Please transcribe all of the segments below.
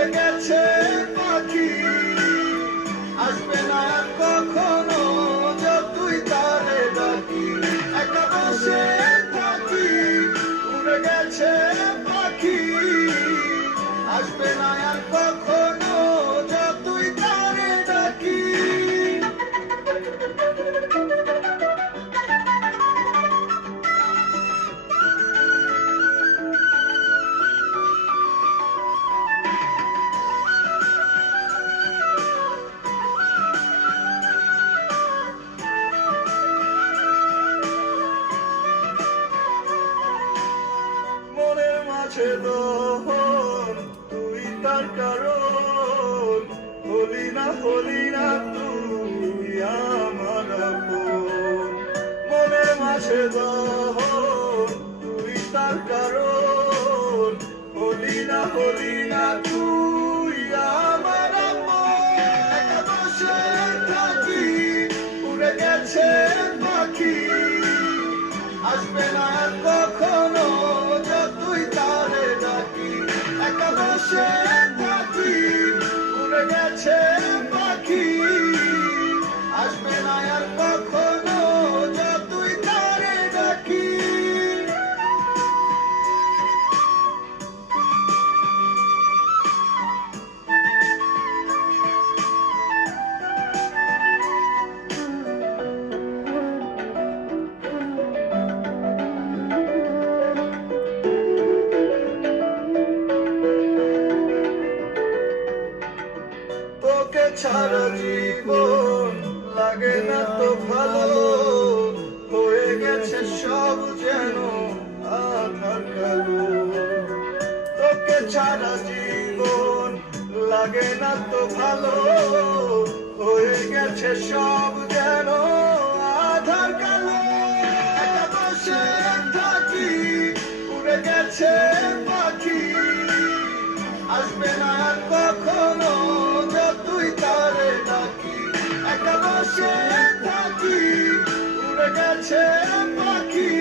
উড়ে গেছে পাখি, আসবে না কখনো যতই তারে ডাকি। একা বসে থাকি, উড়ে গেছে পাখি, আসবে না আর কখনো যতই তারে ডাকি। মনের মাঝে দহন, তুই তার কারণ, হলি না তুই আমার আপন। মনের মাঝে দহন, তুই তার কারণ, হলি না তুই আমার আপন। একা বসে থাকি, উড়ে গেছে পাখি, আসবে না আর কখনো যতই তারে ডাকি। একা বসে থাকি, উড়ে গেছে পাখি, আসবে না আর কখনো যতই তারে ডাকি। তোকে ছাড়া জীবন লাগে না তো ভালো, হয়ে গেছে সব যেন আধার কালো। তোকে ছাড়া জীবন লাগে না তো ভালো, হয়ে গেছে সব যেন আধার কালো। একা বসে থাকি, উড়ে গেছে পাখি, আসবে না আর কখনো যতই তারে ডাকি। একা বসে থাকি, উড়ে গেছে পাখি,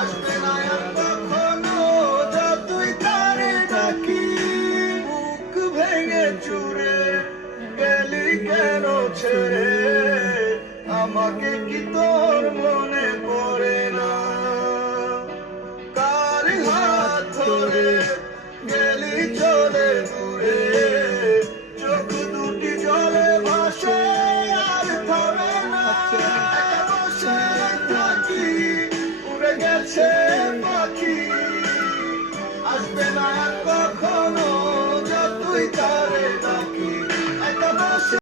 আসবে না আর কখনো যতই তারে ডাকি। বুক ভেঙে চুরে গেলি কেন ছেড়ে, আমাকে কি তোর